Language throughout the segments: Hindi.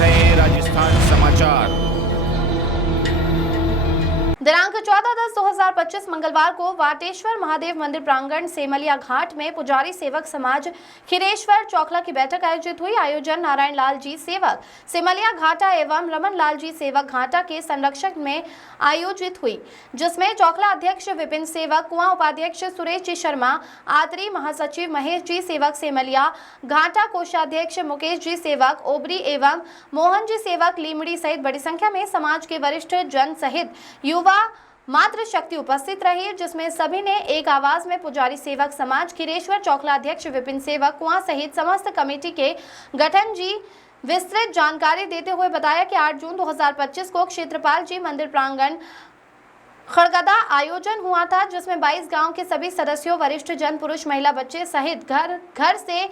रहे हैं राजस्थान समाचार। दिनांक 14/10/2025 मंगलवार को वाटेश्वर महादेव मंदिर प्रांगण सेमलिया घाट में पुजारी सेवक समाज खीरेश्वर चौखला की बैठक आयोजित हुई। आयोजन नारायण लाल जी सेवक सेमलिया घाटा एवं रमन लाल जी सेवक घाटा के संरक्षक में आयोजित हुई, जिसमें चौखला अध्यक्ष विपिन सेवक, कुआं उपाध्यक्ष सुरेश जी शर्मा, आतरी महासचिव महेश जी सेवक सेमलिया घाटा, कोषाध्यक्ष मुकेश जी सेवक ओबरी एवं मोहन जी सेवक लीमड़ी सहित बड़ी संख्या में समाज के वरिष्ठ जन सहित युवा मात्र शक्ति उपस्थित रही, जिसमें सभी ने एक आवाज में पुजारी सेवक समाज खीरेश्वर चौखला अध्यक्ष विपिन सेवक कुआं सहित समस्त कमेटी के गठन जी विस्तृत जानकारी देते हुए बताया कि 8 जून 2025 को क्षेत्रपाल जी मंदिर प्रांगण खड़गदा आयोजन हुआ था, जिसमें 22 गांव के सभी सदस्यों, वरिष्ठ जन, पुरुष, महिला, बच्चे सहित घर से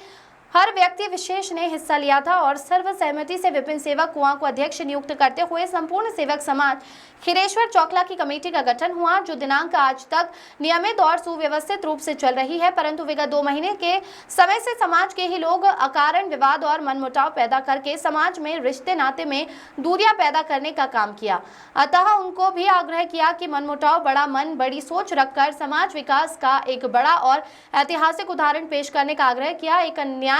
हर व्यक्ति विशेष ने हिस्सा लिया था और सर्वसहमति से विपिन सेवक कुआं को अध्यक्ष नियुक्त करते हुए संपूर्ण सेवक समाज खीरेश्वर चौखला की कमेटी का गठन हुआ, जो दिनांक आज तक नियमित और सुव्यवस्थित रूप से चल रही है। परंतु विगत 2 महीने के समय से समाज के ही लोग अकारण विवाद और मनमुटाव पैदा करके समाज में रिश्ते नाते में दूरियां पैदा करने का काम किया। अतः उनको भी आग्रह किया कि मनमुटाव, बड़ा मन, बड़ी सोच रखकर समाज विकास का एक बड़ा और ऐतिहासिक उदाहरण पेश करने का आग्रह किया।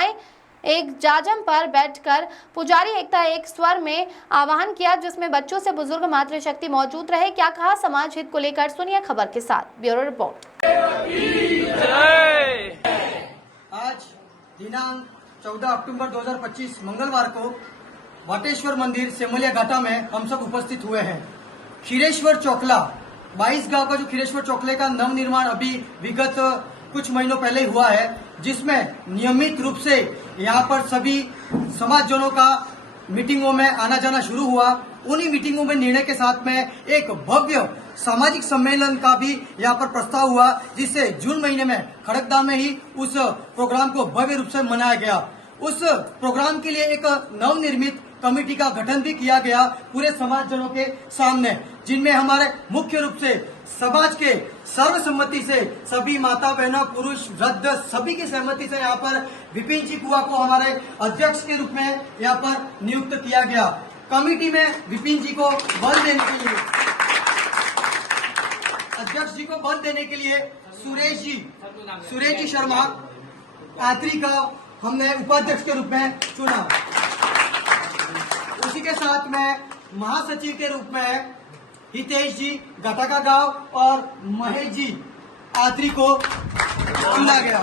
एक जाजम पर बैठकर पुजारी एकता एक स्वर में आह्वान किया, जिसमें बच्चों से बुजुर्ग मातृशक्ति मौजूद रहे। क्या कहा समाज हित को लेकर, सुनिए खबर के साथ। Bureau report. आज दिनांक 14 अक्टूबर 2025 मंगलवार को वाटेश्वर मंदिर सेमलिया घाटा में हम सब उपस्थित हुए हैं। खीरेश्वर चौखला 22 गांव का जो खीरेश्वर चौखले का नव निर्माण अभी विगत कुछ महीनों पहले ही हुआ है, जिसमें नियमित रूप से यहाँ पर सभी समाजजनों का मीटिंगों में आना जाना शुरू हुआ। उन्हीं मीटिंगों में निर्णय के साथ में एक भव्य सामाजिक सम्मेलन का भी यहाँ पर प्रस्ताव हुआ, जिससे जून महीने में खड़गदा में ही उस प्रोग्राम को भव्य रूप से मनाया गया। उस प्रोग्राम के लिए एक नवनिर्मित कमेटी का गठन भी किया गया पूरे समाजजनों के सामने, जिनमें हमारे मुख्य रूप से समाज के सर्वसम्मति से सभी माता बहनों, पुरुष, वृद्ध सभी की सहमति से यहाँ पर विपिन जी कुआं को हमारे अध्यक्ष के रूप में यहाँ पर नियुक्त किया गया। कमेटी में विपिन जी को बल देने के लिए, अध्यक्ष जी को बल देने के लिए सुरेश जी शर्मा आतरी का हमने उपाध्यक्ष के रूप में चुना। उसी के साथ में महासचिव के रूप में हितेश जी घाटा का गांव और महेश जी आतरी को चुना गया,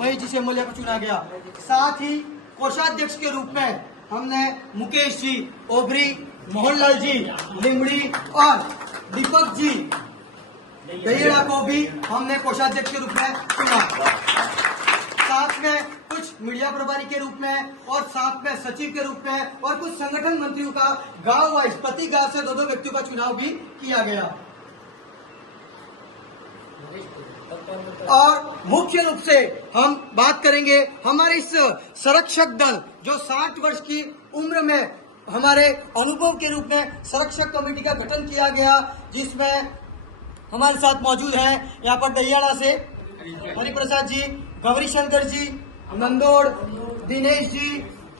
महेश जी सेमलिया को चुना गया। साथ ही कोषाध्यक्ष के रूप में हमने मुकेश जी ओबरी, मोहनलाल जी लिमड़ी और दीपक जी दहिड़ा को भी हमने कोषाध्यक्ष के रूप में चुना। साथ में कुछ मीडिया प्रभारी के रूप में और साथ में सचिव के रूप में और कुछ संगठन मंत्रियों का गांव वाइज प्रति गांव से 2-2 व्यक्तियों का चुनाव भी किया गया। और मुख्य रूप से हम बात करेंगे हमारे इस संरक्षक दल जो 60 वर्ष की उम्र में हमारे अनुभव के रूप में संरक्षक कमेटी का गठन किया गया, जिसमें हमारे साथ मौजूद हैं यहाँ पर दहियाड़ा से हरिप्रसाद जी, गौरी शंकर जी, नंदोड़, दिनेश जी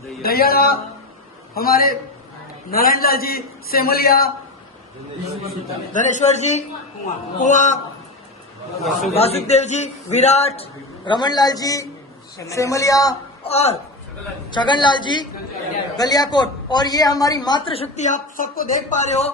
दहियाड़ा, हमारे नारायण लाल जी सेमलिया, धनेश्वर जी कुआं, वासुदेव जी विराट, रमन लाल जी सेमलिया और छगन लाल जी गलियाकोट। और ये हमारी मातृशक्ति आप सबको देख पा रहे हो,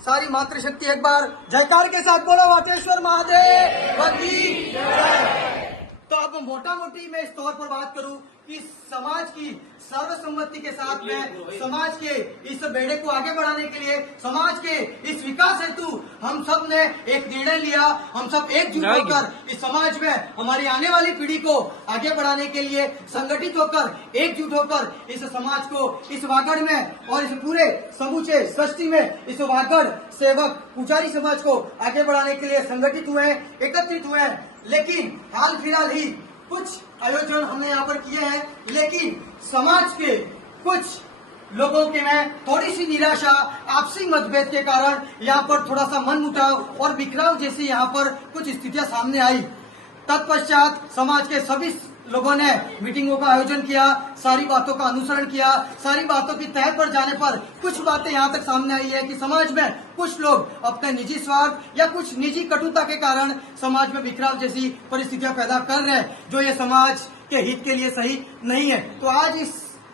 सारी मातृशक्ति एक बार जयकार के साथ बोलो वाटेश्वर महादेव की जय। तो अब मोटा मोटी मैं इस तौर पर बात करूं कि समाज की सर्वसम्मति के साथ में समाज के इस बेड़े को आगे बढ़ाने के लिए, समाज के इस विकास हेतु हम सब ने एक निर्णय लिया। हम सब एकजुट होकर इस समाज में हमारी आने वाली पीढ़ी को आगे बढ़ाने के लिए संगठित होकर, एकजुट होकर इस समाज को इस वागड़ में और इस पूरे समूचे सृष्टि में इस वागड़ सेवक पुजारी समाज को आगे बढ़ाने के लिए संगठित हुए, एकत्रित हुए। लेकिन हाल फिलहाल ही कुछ आयोजन हमने यहाँ पर किए हैं, लेकिन समाज के कुछ लोगों के में थोड़ी सी निराशा, आपसी मतभेद के कारण यहाँ पर थोड़ा सा मनमुटाव और बिखराव जैसी यहाँ पर कुछ स्थितियां सामने आई। तत्पश्चात समाज के सभी लोगों ने मीटिंगों का आयोजन किया, सारी बातों का अनुसरण किया, सारी बातों की तह पर जाने पर कुछ बातें यहाँ तक सामने आई है कि समाज में कुछ लोग अपने निजी स्वार्थ या कुछ निजी कटुता के कारण समाज में बिखराव जैसी परिस्थितियां पैदा कर रहे हैं, जो ये समाज के हित के लिए सही नहीं है। तो आज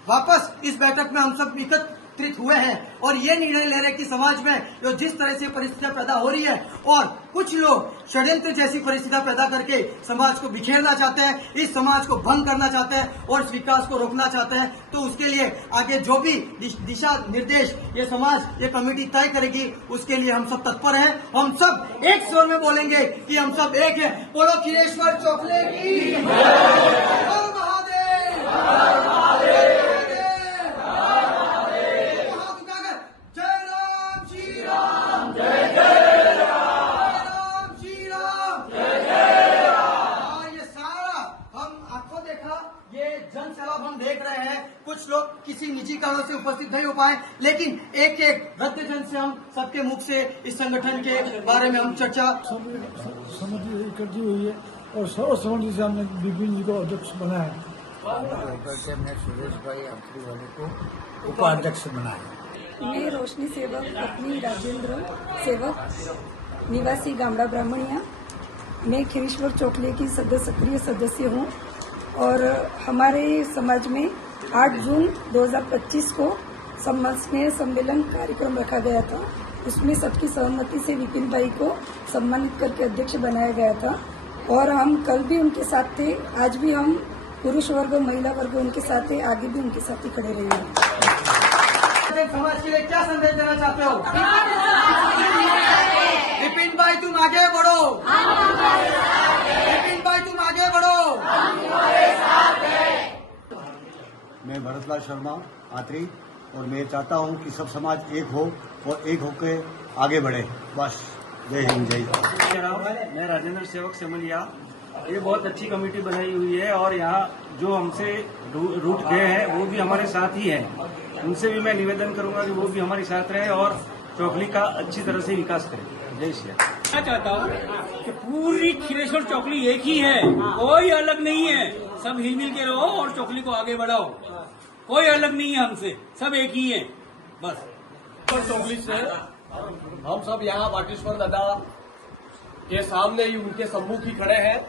वापस इस बैठक में हम सब एकत्रित हुए हैं और ये निर्णय ले रहे हैं कि समाज में जो जिस तरह से परिस्थितियां पैदा हो रही है और कुछ लोग षड्यंत्र जैसी परिस्थितियां पैदा करके समाज को बिखेरना चाहते हैं, इस समाज को भंग करना चाहते हैं और इस विकास को रोकना चाहते हैं, तो उसके लिए आगे जो भी दिशा निर्देश ये समाज ये कमेटी तय करेगी उसके लिए हम सब तत्पर हैं। हम सब एक स्वर में बोलेंगे कि हम सब एक है। बोलो खीरेश्वर चोखले की हर महादेव, हर महादेव। हम देख रहे हैं कुछ लोग किसी निजी कारणों से उपस्थित नहीं हो पाए, लेकिन एक एक वृद्धजन से हम सबके मुख से इस संगठन के बारे में हम चर्चा समिति इकट्ठी हुई है और सर्व समिति से हमने विपिन जी को अध्यक्ष बनाया है। मैं सुरेश भाई अत्री वाले को उपाध्यक्ष बनाया। मैं रोशनी सेवक पत्नी राजेंद्र सेवक निवासी गामड़ा ब्राह्मणिया। मैं खीरेश्वर चोखले की सक्रिय सदस्य हूँ और हमारे समाज में 8 जून 2025 को स्नेह सम्मेलन कार्यक्रम रखा गया था। उसमें सबकी सहमति से विपिन भाई को सम्मानित करके अध्यक्ष बनाया गया था और हम कल भी उनके साथ थे, आज भी हम पुरुष वर्ग महिला वर्ग उनके साथ थे, आगे भी उनके साथ ही खड़े रहेंगे। समाज के लिए क्या संदेश देना चाहते हो? विपिन भाई तुम आगे बढ़ो, विपिन भाई तुम आगे बढ़ो। मैं भरतलाल शर्मा आत्री और मैं चाहता हूं कि सब समाज एक हो और एक होकर आगे बढ़े। बस जय हिंद जय भारत। मैं राजेंद्र सेवक सेमलिया। ये बहुत अच्छी कमेटी बनाई हुई है और यहाँ जो हमसे रूट गए हैं वो भी हमारे साथ ही हैं। उनसे भी मैं निवेदन करूंगा कि वो भी हमारे साथ रहे और चौकली का अच्छी तरह से विकास करें। जय श्री राम। मैं चाहता हूँ कि पूरी खीरेश्वर चौकली एक ही है, कोई अलग नहीं है। सब हिलमिल के रहो और चौकली को आगे बढ़ाओ। कोई अलग नहीं है हमसे, सब एक ही है बस। चौकली से हम सब यहाँ वाटेश्वर दादा के सामने ही उनके सम्मुख ही खड़े हैं।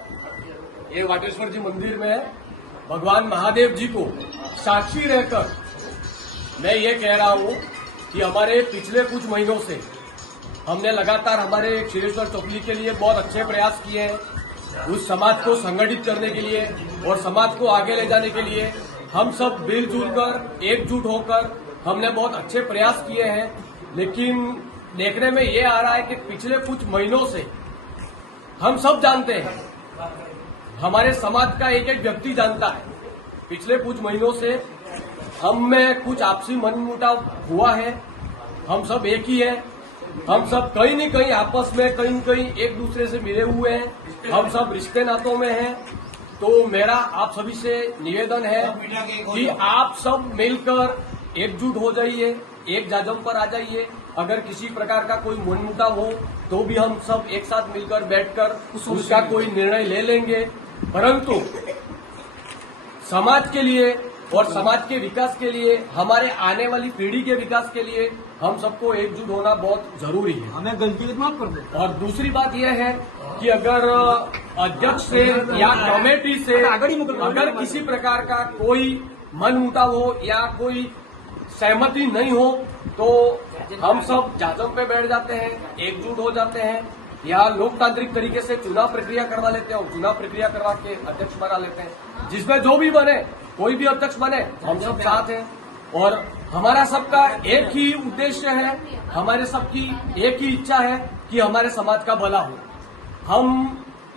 ये वाटेश्वर जी मंदिर में भगवान महादेव जी को साक्षी रहकर मैं ये कह रहा हूँ कि हमारे पिछले कुछ महीनों से हमने लगातार हमारे खीरेश्वर चौकली के लिए बहुत अच्छे प्रयास किए हैं। उस समाज को संगठित करने के लिए और समाज को आगे ले जाने के लिए हम सब मिलजुल कर एकजुट होकर हमने बहुत अच्छे प्रयास किए हैं। लेकिन देखने में ये आ रहा है कि पिछले कुछ महीनों से हम सब जानते हैं, हमारे समाज का एक एक व्यक्ति जानता है, पिछले कुछ महीनों से हम में कुछ आपसी मनमुटाव हुआ है। हम सब एक ही है, हम सब कहीं न कहीं आपस में कहीं न कहीं एक दूसरे से मिले हुए हैं, हम सब रिश्ते नातों में हैं। तो मेरा आप सभी से निवेदन है कि आप सब मिलकर एकजुट हो जाइए, एक जाजम पर आ जाइए। अगर किसी प्रकार का कोई मनमुटाव हो तो भी हम सब एक साथ मिलकर बैठकर उसका कोई निर्णय ले लेंगे। परंतु समाज के लिए और समाज के विकास के लिए, हमारे आने वाली पीढ़ी के विकास के लिए हम सबको एकजुट होना बहुत जरूरी है। हमें गलती माफ कर दे। और दूसरी बात यह है कि अगर अध्यक्ष से या कमेटी से अगर किसी प्रकार का कोई मनमुटाव हो या कोई सहमति नहीं हो तो हम सब जाजम पे बैठ जाते हैं, एकजुट हो जाते हैं, या लोकतांत्रिक तरीके से चुनाव प्रक्रिया करवा लेते हैं और चुनाव प्रक्रिया करवा के अध्यक्ष बना लेते हैं। जिसमें जो भी बने, कोई भी अध्यक्ष बने, हम सब साथ हैं और हमारा सबका एक ही उद्देश्य है, हमारे सबकी एक ही इच्छा है कि हमारे समाज का भला हो। हम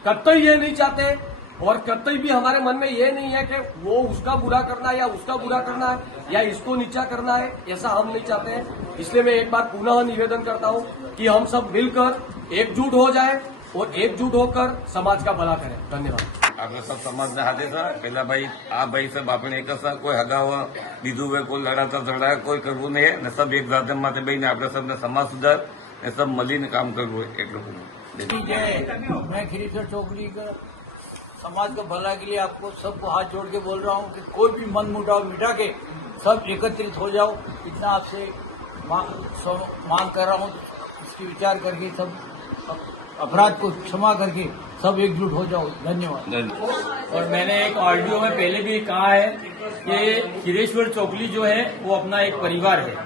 कतई ये नहीं चाहते और कतई भी हमारे मन में ये नहीं है कि वो उसका बुरा करना है या उसका बुरा करना है या इसको नीचा करना है, ऐसा हम नहीं चाहते हैं। इसलिए मैं एक बार पुनः निवेदन करता हूं कि हम सब मिलकर एकजुट हो जाए और एकजुट होकर समाज का भला करें। धन्यवाद। આપણે सब समाज ने हाथे था पहला भाई आ भाई सब આપણે એક જ કોઈ હગાવા બીજું વે કોઈ લડાતા ઝઘડા કોઈ કરવું નહીં ને सब એક જાતે માથે બેહીને આપણે सबने समाज सुधार ને सब મળીને કામ કરવું એટલું मैं खीरेश्वर चौकली का समाज का भला के लिए आपको सबको हाथ जोड़ के बोल रहा हूँ कि कोई भी मन मुटाव मिटा के सब एकत्रित हो जाओ। इतना आपसे मांग कर रहा हूँ। इसकी विचार करके सब अपराध को क्षमा करके सब एकजुट हो जाओ। धन्यवाद। और मैंने एक ऑडियो में पहले भी कहा है कि खीरेश्वर चौकली जो है वो अपना एक परिवार है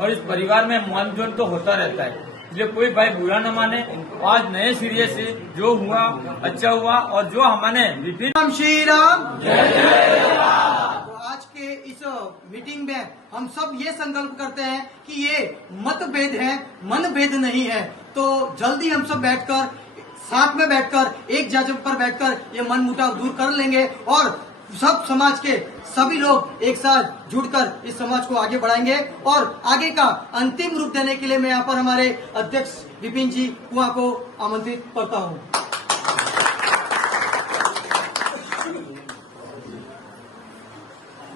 और इस परिवार में मानजोन तो होता रहता है, इसलिए कोई भाई बुरा न माने। आज नए सिरे से जो हुआ अच्छा हुआ और जो हमने विभिन्न श्री राम जय जय राम। तो आज के इस मीटिंग में हम सब ये संकल्प करते हैं कि ये मतभेद है, मनभेद नहीं है। तो जल्दी हम सब बैठकर साथ में बैठकर एक जगह पर बैठकर ये मन मुटाव दूर कर लेंगे और सब समाज के सभी लोग एक साथ जुड़कर इस समाज को आगे बढ़ाएंगे। और आगे का अंतिम रूप देने के लिए मैं यहाँ पर हमारे अध्यक्ष विपिन जी कुआं को आमंत्रित करता हूँ।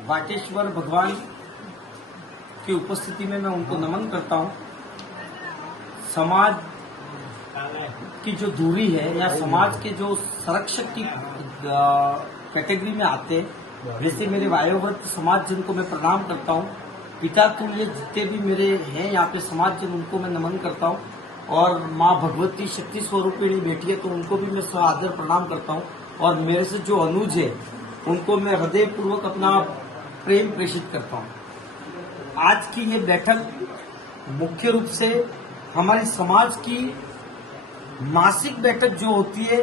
वाटेश्वर भगवान की उपस्थिति में मैं उनको नमन करता हूँ। समाज की जो दूरी है या समाज के जो संरक्षक की कैटेगरी में आते हैं, वैसे मेरे वायोवृत्त समाज जन को मैं प्रणाम करता हूँ। पिता तुल्य जितने भी मेरे हैं यहाँ पे समाज जन, उनको मैं नमन करता हूँ। और माँ भगवती शक्ति स्वरूपिणी बेटी है तो उनको भी मैं आदर प्रणाम करता हूँ। और मेरे से जो अनुज है उनको मैं हृदय पूर्वक अपना प्रेम प्रेषित करता हूँ। आज की ये बैठक मुख्य रूप से हमारी समाज की मासिक बैठक जो होती है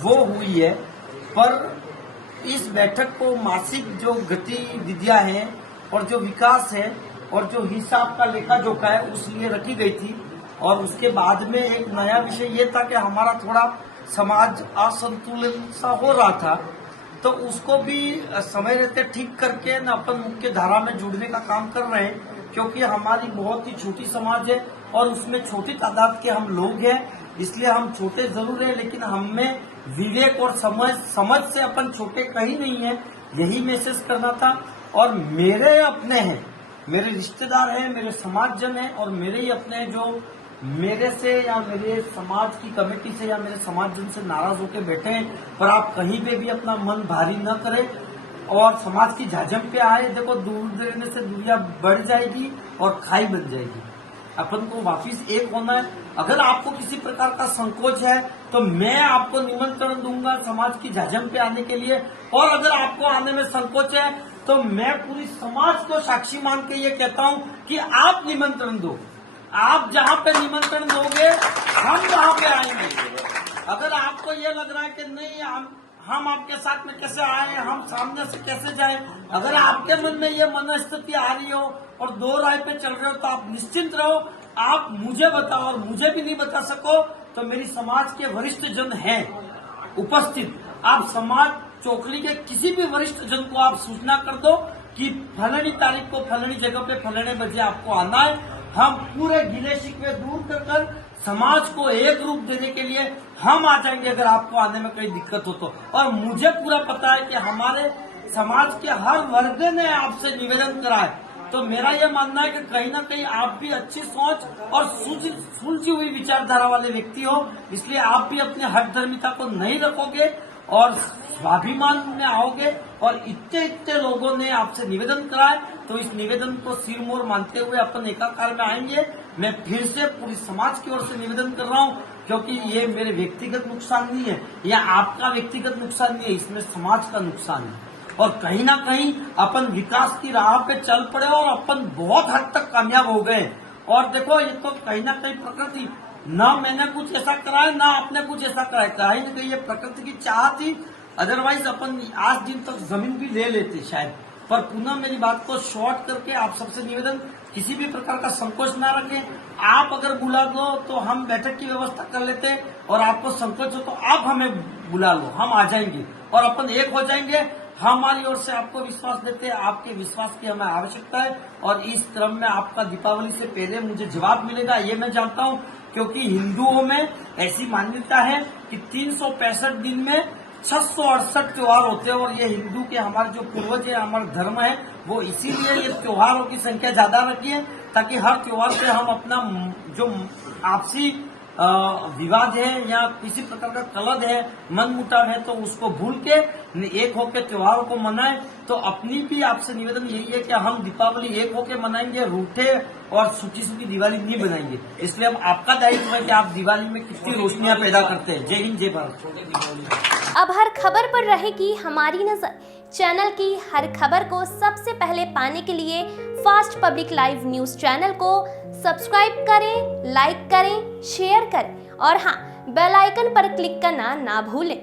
वो हुई है, पर इस बैठक को मासिक जो गतिविधियां हैं और जो विकास है और जो हिसाब का लेखा जोखा है उस लिए रखी गई थी। और उसके बाद में एक नया विषय ये था कि हमारा थोड़ा समाज असंतुलन सा हो रहा था, तो उसको भी समय रहते ठीक करके न अपन मुख्य धारा में जुड़ने का काम कर रहे हैं, क्योंकि हमारी बहुत ही छोटी समाज है और उसमें छोटी तादाद के हम लोग हैं। इसलिए हम छोटे जरूर हैं, लेकिन हम में विवेक और समझ से अपन छोटे कहीं नहीं है, यही मैसेज करना था। और मेरे अपने हैं, मेरे रिश्तेदार हैं, मेरे समाजजन हैं और मेरे ही अपने हैं जो मेरे से या मेरे समाज की कमेटी से या मेरे समाजजन से नाराज होकर बैठे हैं। पर आप कहीं पे भी अपना मन भारी न करें और समाज की झाझम पे आए। देखो, दूर देने से दुनिया बढ़ जाएगी और खाई बन जाएगी। अपन को वापिस एक होना है। अगर आपको किसी प्रकार का संकोच है तो मैं आपको निमंत्रण दूंगा समाज की झाझम पे आने के लिए, और अगर आपको आने में संकोच है तो मैं पूरी समाज को साक्षी मान के ये कहता हूँ कि आप निमंत्रण दो। आप जहाँ पे निमंत्रण दोगे हम वहाँ पे आएंगे। अगर आपको ये लग रहा है कि नहीं हम आपके साथ में कैसे आए, हम सामने से कैसे जाएं, अगर आपके मन में ये मनस्थिति आ रही हो और दो राय पे चल रहे हो तो आप निश्चिंत रहो। आप मुझे बताओ और मुझे भी नहीं बता सको तो मेरी समाज के वरिष्ठ जन हैं उपस्थित। आप समाज चौकली के किसी भी वरिष्ठ जन को आप सूचना कर दो कि फलानी तारीख को फलानी जगह पे फलाने बजे आपको आना है। हम पूरे गिले शिकवे दूर कर समाज को एक रूप देने के लिए हम आ जाएंगे अगर आपको आने में कोई दिक्कत हो तो। और मुझे पूरा पता है कि हमारे समाज के हर वर्ग ने आपसे निवेदन करा है, तो मेरा यह मानना है कि कहीं ना कहीं आप भी अच्छी सोच और सुलझी हुई विचारधारा वाले व्यक्ति हो, इसलिए आप भी अपने हठधर्मिता को नहीं रखोगे और स्वाभिमान में आओगे। और इतने लोगों ने आपसे निवेदन कराए तो इस निवेदन को सिरमौर मानते हुए अपन एकाकार में आएंगे। मैं फिर से पूरी समाज की ओर से निवेदन कर रहा हूँ, क्योंकि ये मेरे व्यक्तिगत नुकसान नहीं है या आपका व्यक्तिगत नुकसान नहीं है, इसमें समाज का नुकसान है। और कहीं ना कहीं अपन विकास की राह पे चल पड़े और अपन बहुत हद तक कामयाब हो गए। और देखो, ये तो कहीं ना कहीं प्रकृति, ना मैंने कुछ ऐसा कराया ना आपने कुछ ऐसा कराया, कहीं ना कहीं ये प्रकृति की चाह थी। अदरवाइज अपन आज दिन तक जमीन भी ले लेते शायद। पर पुनः मेरी बात को शॉर्ट करके आप सबसे निवेदन, किसी भी प्रकार का संकोच ना रखें। आप अगर बुला दो तो हम बैठक की व्यवस्था कर लेते, और आपको संकोच हो तो आप हमें बुला लो, हम आ जाएंगे और अपन एक हो जाएंगे। हमारी ओर से आपको विश्वास देते हैं, आपके विश्वास की हमें आवश्यकता है। और इस क्रम में आपका दीपावली से पहले मुझे जवाब मिलेगा ये मैं जानता हूँ, क्योंकि हिंदुओं में ऐसी मान्यता है कि 365 दिन में 668 त्योहार होते हैं। और ये हिंदू के हमारे जो पूर्वज है, हमारा धर्म है, वो इसीलिए ये त्योहारों की संख्या ज्यादा रखी है ताकि हर त्योहार पे हम अपना जो आपसी विवाद है या किसी प्रकार का कलह है, मनमुटाव है, तो उसको भूल के एक होकर त्योहारों को मनाएं। तो अपनी भी आपसे निवेदन यही है कि हम दीपावली एक होकर मनाएंगे, रूठे और सूखी सूखी दिवाली नहीं बनाएंगे। इसलिए अब आपका दायित्व है कि आप दिवाली में कितनी रोशनियां पैदा करते हैं। जय हिंद, जय भारत। अब हर खबर पर रहेगी हमारी नजर। चैनल की हर खबर को सबसे पहले पाने के लिए fast public live news channel को सब्सक्राइब करें, लाइक करें, शेयर करें और हाँ, बेल आइकन पर क्लिक करना ना भूलें।